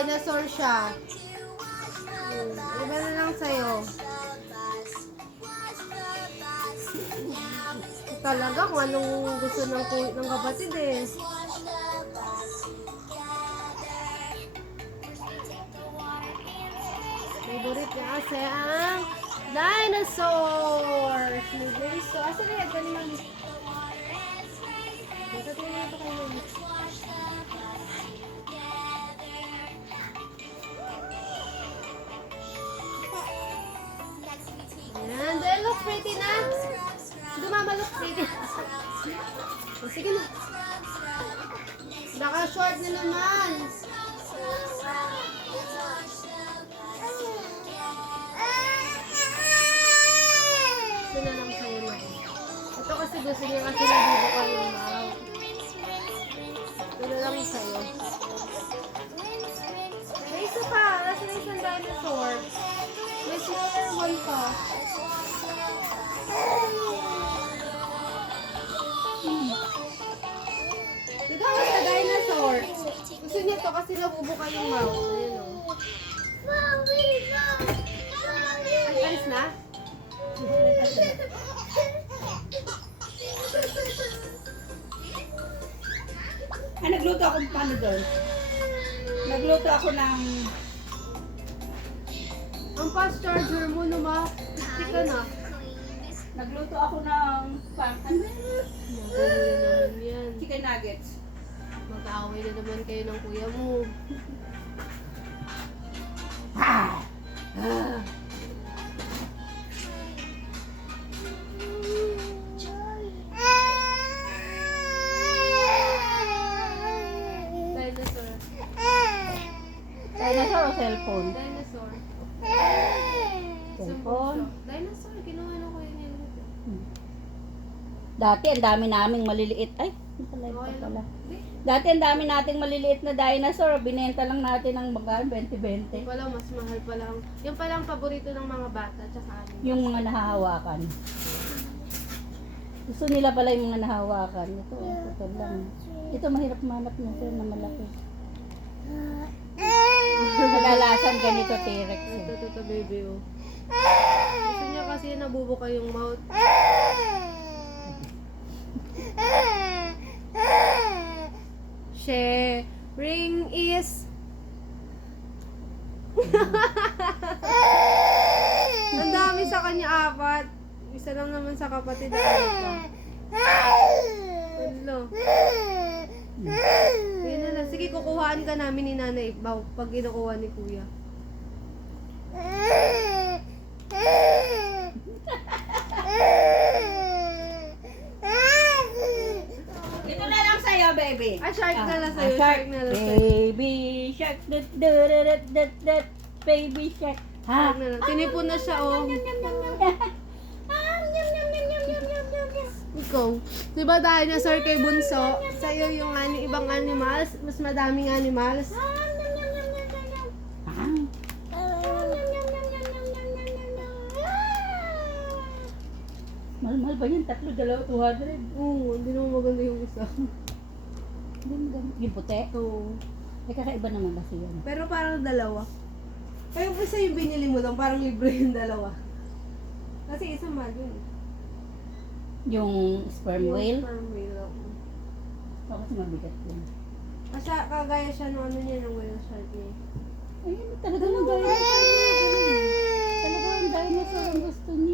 dinosaur siya. Iba na lang sa'yo. Talaga kung anong gusto ng kapatid eh. Favorite niya kasi ang dinosaur. So, asa na yan? Galing lang. Dito tingnan ito kayo. Ayan, do it look pretty na? Do mama look pretty? Sige na. Naka-short na naman. Ito na lang sa'yo na. Ito kasi gusto niya kasi nabubukan yung mouth. Ito na lang sa'yo. May isa pa. Nasa na isang dinosaur. May smaller one pa. Ito ako sa dinosaur. Gusto niya to kasi nabubukan yung mouth. Ayan o. Ay, alis na? Nagluto ako paano doon? Nagluto ako ng... Ang fast charger mo naman. 50 ka na. Nagluto ako ng... Mag-away na naman yan. Chicken nuggets. Mag-away na naman kayo ng kuya mo. Dinosaur. Dinosaur o cellphone? Dinosaur. Cellphone? Dinosaur. Kinuha na kuya niya. Dati ang dami naming maliliit. Ay, ito pala, Okay ito lang. pala. Dati ang dami nating maliliit na dinosaur. Binenta lang natin ng mga 20-20. Yung pala, mas mahal pa lang. Yung pala ang paborito ng mga bata. Tsaka ano. Yung mga nahahawakan. Gusto nila pala yung mga nahahawakan. Ito lang. Ito mahirap manap nito na malaki. Kadalasan ganito T-Rex. Ito, baby, oh. Gusto niya kasi nabubuka yung mouth. Sharing is... Ang dami sa kanya, 4. Isa lang naman sa kapatid. Hello. Yun na lang. Sige, kukuhaan ka namin ni Nanay pag kinukuha ni Kuya. Ito na lang sa'yo, baby. Shark na lang sa'yo. Shark. Shark na lang sa'yo. Baby shark. Dut. Baby shark. Shark na lang. Tinipon na siya, oh. Ikaw. Diba dinosaur kay Bunso? Sa'yo yung ibang animals, mas madaming animals. Mahal ba yun? 3, 200. Oo, hindi naman maganda yung isa. Hindi maganda. Yung puti? Oo. Ay, kakaiba naman kasi yan. Pero parang dalawa. Kaya isa yung binili mo lang, parang libre yung dalawa. Kasi isa mahal yun. Yung sperm whale? Sperm whale. O, kasi mabigat yun. Kagaya siya nung ano niya, ng whale siya.